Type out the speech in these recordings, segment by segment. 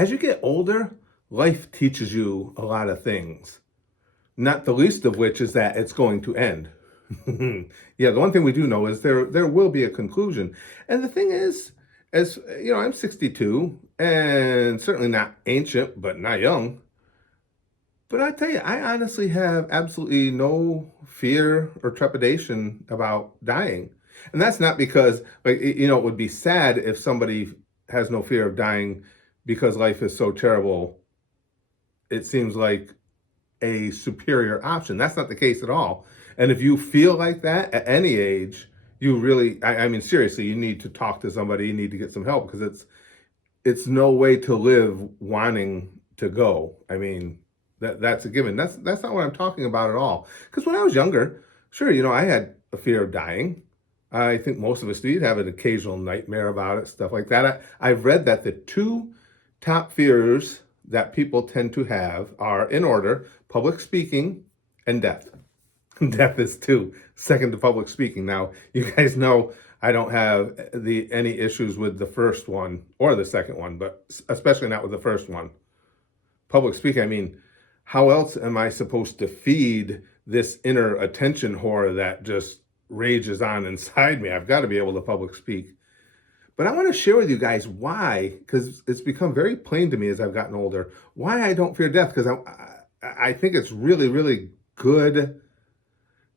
As you get older, life teaches you a lot of things, not the least of which is that it's going to end. Yeah, the one thing we do know is there will be a conclusion. And the thing is, as you know, I'm 62 and certainly not ancient, but not young. But I tell you, I honestly have absolutely no fear or trepidation about dying. And that's not because, like, it would be sad if somebody has no fear of dying because life is so terrible. It seems like a superior option. That's not the case at all. And if you feel like that at any age, you really, I mean, seriously, you need to talk to somebody. You need to get some help because it's no way to live wanting to go. I mean, that's a given. That's not what I'm talking about at all. Because when I was younger, sure, I had a fear of dying. I think most of us do have an occasional nightmare about it, stuff like that. I've read that the two top fears that people tend to have are, in order, public speaking and death. Death is two, second to public speaking. Now, you guys know I don't have any issues with the first one or the second one, but especially not with the first one. Public speaking, I mean, how else am I supposed to feed this inner attention whore that just rages on inside me? I've got to be able to public speak. But I want to share with you guys why, because it's become very plain to me as I've gotten older, why I don't fear death, because I think it's really, really good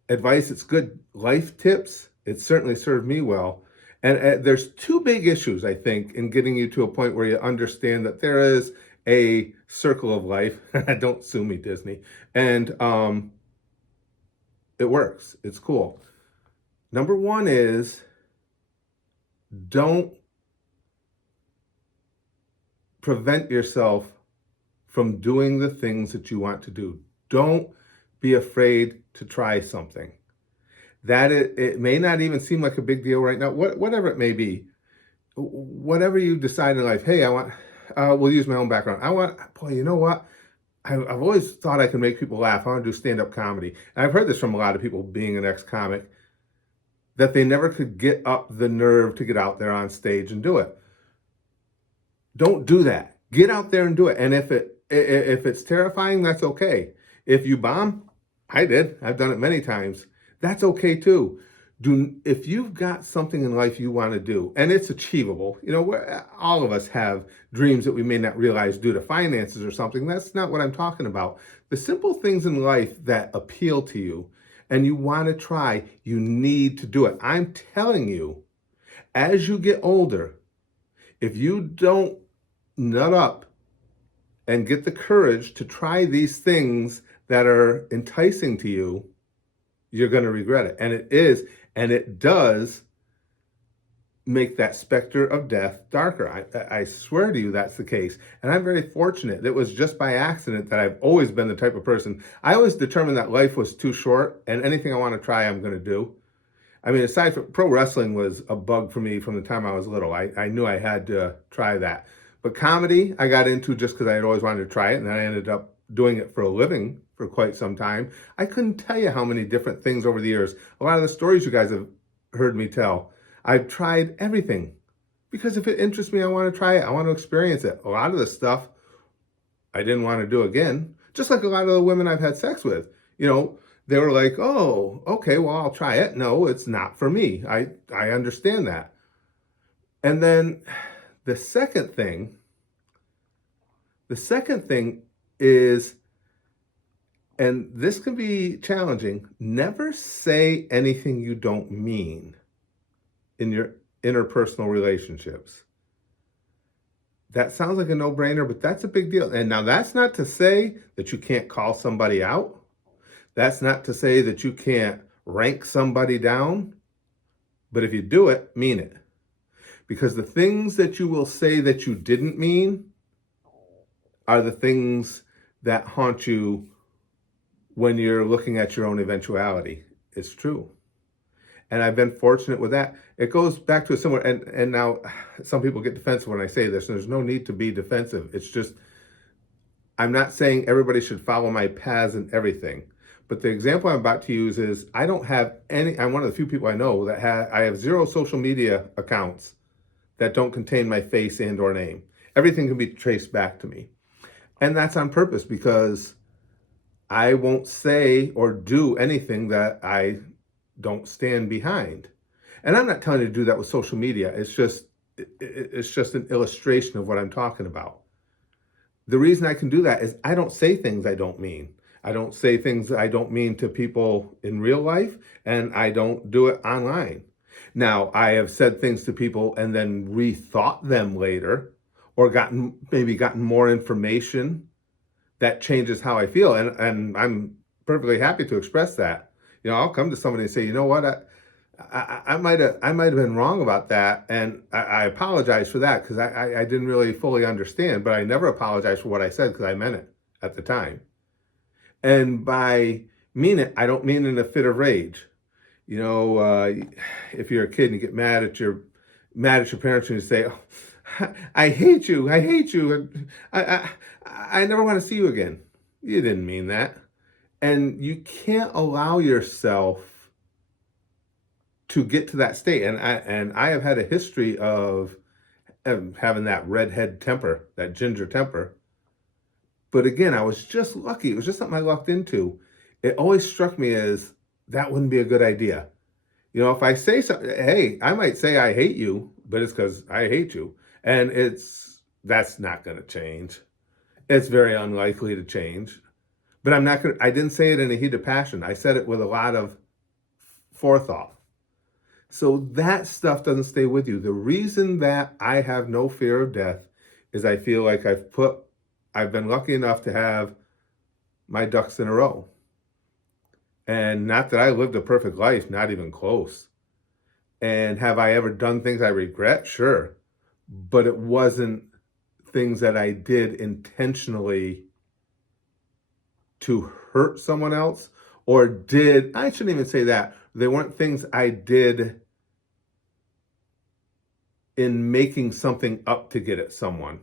advice. It's good life tips. It certainly served me well. And there's two big issues, I think, in getting you to a point where you understand that there is a circle of life. Don't sue me, Disney. And it works. It's cool. Number one is don't prevent yourself from doing the things that you want to do. Don't be afraid to try something. That it may not even seem like a big deal right now, whatever it may be. Whatever you decide in life, hey, we'll use my own background. Boy, you know what? I've always thought I can make people laugh. I want to do stand-up comedy. And I've heard this from a lot of people being an ex-comic, that they never could get up the nerve to get out there on stage and do it. Don't do that. Get out there and do it. And if it's terrifying, that's okay. If you bomb, I did. I've done it many times. That's okay too. If you've got something in life you want to do and it's achievable, all of us have dreams that we may not realize due to finances or something. That's not what I'm talking about. The simple things in life that appeal to you and you want to try, you need to do it. I'm telling you, as you get older, if you don't nut up and get the courage to try these things that are enticing to you, you're going to regret it. And it does make that specter of death darker. I swear to you that's the case. And I'm very fortunate. It was just by accident that I've always been the type of person. I always determined that life was too short and anything I want to try, I'm going to do. I mean, aside from pro wrestling was a bug for me from the time I was little. I knew I had to try that. But comedy, I got into just because I had always wanted to try it. And then I ended up doing it for a living for quite some time. I couldn't tell you how many different things over the years. A lot of the stories you guys have heard me tell. I've tried everything because if it interests me, I want to try it. I want to experience it. A lot of the stuff I didn't want to do again, just like a lot of the women I've had sex with. They were like, oh, okay, well, I'll try it. No, it's not for me. I understand that. And then the second thing is, and this can be challenging, never say anything you don't mean in your interpersonal relationships. That sounds like a no-brainer, but that's a big deal. And now that's not to say that you can't call somebody out. That's not to say that you can't rank somebody down. But if you do it, mean it. Because the things that you will say that you didn't mean are the things that haunt you when you're looking at your own eventuality. It's true. And I've been fortunate with that. It goes back to a similar, and now some people get defensive when I say this, and there's no need to be defensive. It's just, I'm not saying everybody should follow my paths and everything. But the example I'm about to use is I'm one of the few people I know that I have 0 social media accounts that don't contain my face and or name. Everything can be traced back to me. And that's on purpose because I won't say or do anything that I don't stand behind. And I'm not telling you to do that with social media. It's just an illustration of what I'm talking about. The reason I can do that is I don't say things I don't mean. I don't say things I don't mean to people in real life, and I don't do it online. Now, I have said things to people and then rethought them later, or maybe gotten more information that changes how I feel. And I'm perfectly happy to express that. I'll come to somebody and say, you know what, I might have been wrong about that, and I apologize for that because I didn't really fully understand. But I never apologize for what I said because I meant it at the time. And by mean it, I don't mean in a fit of rage. If you're a kid and you get mad at your parents and you say, oh, I hate you, I never want to see you again. You didn't mean that. And you can't allow yourself to get to that state. And I have had a history of having that redhead temper, that ginger temper. But again, I was just lucky. It was just something I lucked into. It always struck me as that wouldn't be a good idea. If I say something, hey, I might say I hate you, but it's because I hate you. And that's not going to change. It's very unlikely to change. But I didn't say it in a heat of passion. I said it with a lot of forethought. So that stuff doesn't stay with you. The reason that I have no fear of death is I feel like I've been lucky enough to have my ducks in a row. And not that I lived a perfect life, not even close. And have I ever done things I regret? Sure. But it wasn't things that I did intentionally to hurt someone else, I shouldn't even say that. They weren't things I did in making something up to get at someone.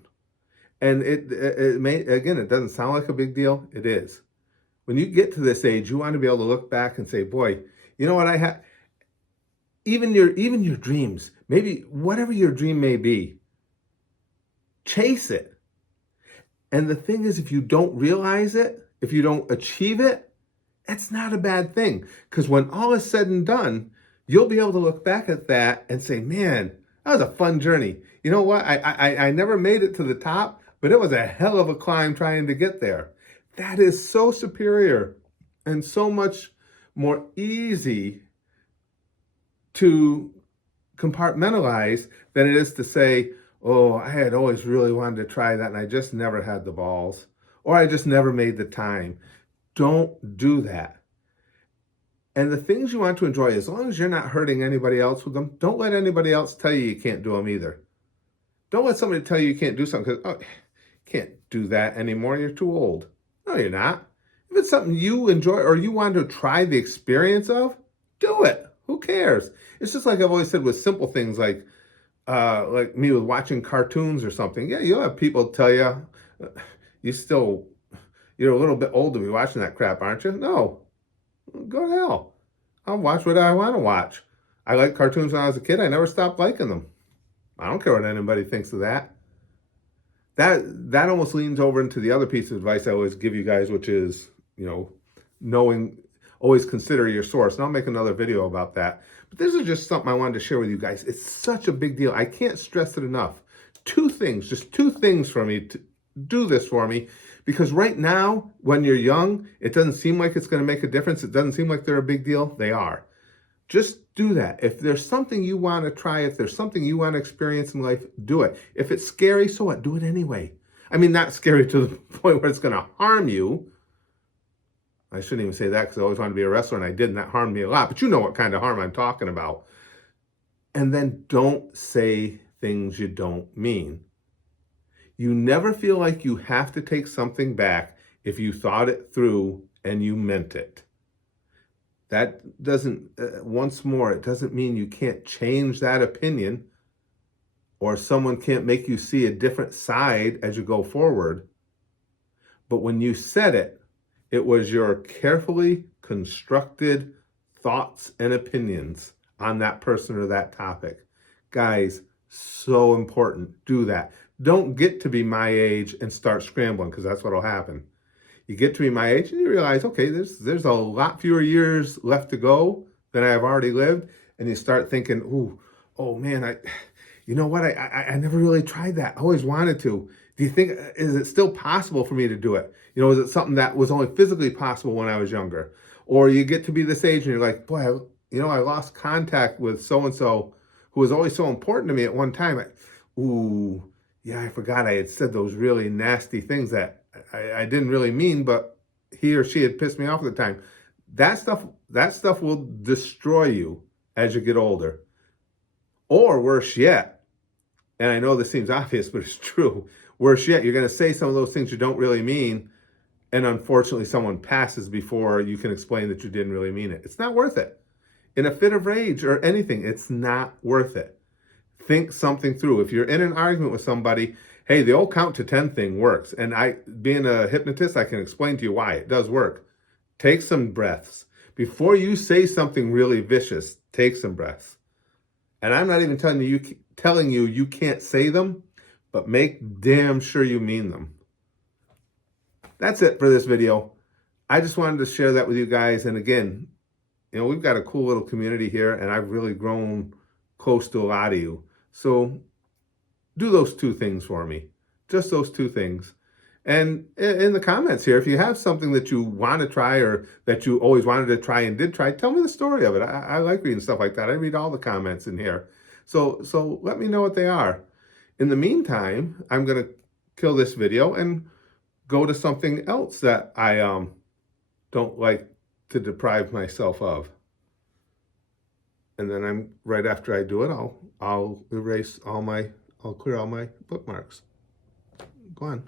And it doesn't sound like a big deal. It is. When you get to this age, you want to be able to look back and say, boy, you know what I had? Even your dreams, maybe whatever your dream may be, chase it. And the thing is, if you don't realize it, if you don't achieve it, it's not a bad thing. Because when all is said and done, you'll be able to look back at that and say, man, that was a fun journey. You know what? I never made it to the top, but it was a hell of a climb trying to get there. That is so superior and so much more easy to compartmentalize than it is to say, oh, I had always really wanted to try that and I just never had the balls, or I just never made the time. Don't do that. And the things you want to enjoy, as long as you're not hurting anybody else with them, don't let anybody else tell you can't do them either. Don't let somebody tell you can't do something because, oh, you can't do that anymore, you're too old. No, you're not. If it's something you enjoy or you want to try the experience of, do it. Who cares? It's just like I've always said with simple things like me with watching cartoons or something. Yeah, you'll have people tell you, you're a little bit old to be watching that crap, aren't you? No. Go to hell. I'll watch what I want to watch. I liked cartoons when I was a kid. I never stopped liking them. I don't care what anybody thinks of that. That almost leans over into the other piece of advice I always give you guys, which is, always consider your source. And I'll make another video about that. But this is just something I wanted to share with you guys. It's such a big deal. I can't stress it enough. Just two things for me to do this for me. Because right now, when you're young, it doesn't seem like it's going to make a difference. It doesn't seem like they're a big deal. They are. Just do that. If there's something you want to try, if there's something you want to experience in life, do it. If it's scary, so what? Do it anyway. I mean, not scary to the point where it's going to harm you. I shouldn't even say that because I always wanted to be a wrestler and I did, and that harmed me a lot. But you know what kind of harm I'm talking about. And then don't say things you don't mean. You never feel like you have to take something back if you thought it through and you meant it. That doesn't, once more, it doesn't mean you can't change that opinion or someone can't make you see a different side as you go forward. But when you said it, it was your carefully constructed thoughts and opinions on that person or that topic. Guys, so important. Do that. Don't get to be my age and start scrambling, because that's what'll happen. You get to be my age and you realize, okay, there's a lot fewer years left to go than I have already lived, and you start thinking, ooh, oh man, you know what? I never really tried that. I always wanted to. Do you think, is it still possible for me to do it? You know, is it something that was only physically possible when I was younger? Or you get to be this age and you're like, boy, I lost contact with so-and-so who was always so important to me at one time. Ooh, yeah, I forgot I had said those really nasty things that I didn't really mean, but he or she had pissed me off at the time. That stuff will destroy you as you get older. Or worse yet, and I know this seems obvious, but it's true. Worse yet, you're going to say some of those things you don't really mean, and unfortunately someone passes before you can explain that you didn't really mean it. It's not worth it. In a fit of rage or anything, it's not worth it. Think something through. If you're in an argument with somebody, hey, the old count to 10 thing works. And being a hypnotist, I can explain to you why it does work. Take some breaths. Before you say something really vicious, take some breaths. And I'm not even telling you you can't say them, but make damn sure you mean them. That's it for this video. I just wanted to share that with you guys. And again, we've got a cool little community here, and I've really grown close to a lot of you. So do those two things for me. Just those two things. And in the comments here, if you have something that you want to try or that you always wanted to try and did try, tell me the story of it. I like reading stuff like that. I read all the comments in here. So let me know what they are. In the meantime, I'm going to kill this video and go to something else that I don't like to deprive myself of. And then right after I do it, I'll clear all my bookmarks. Go on.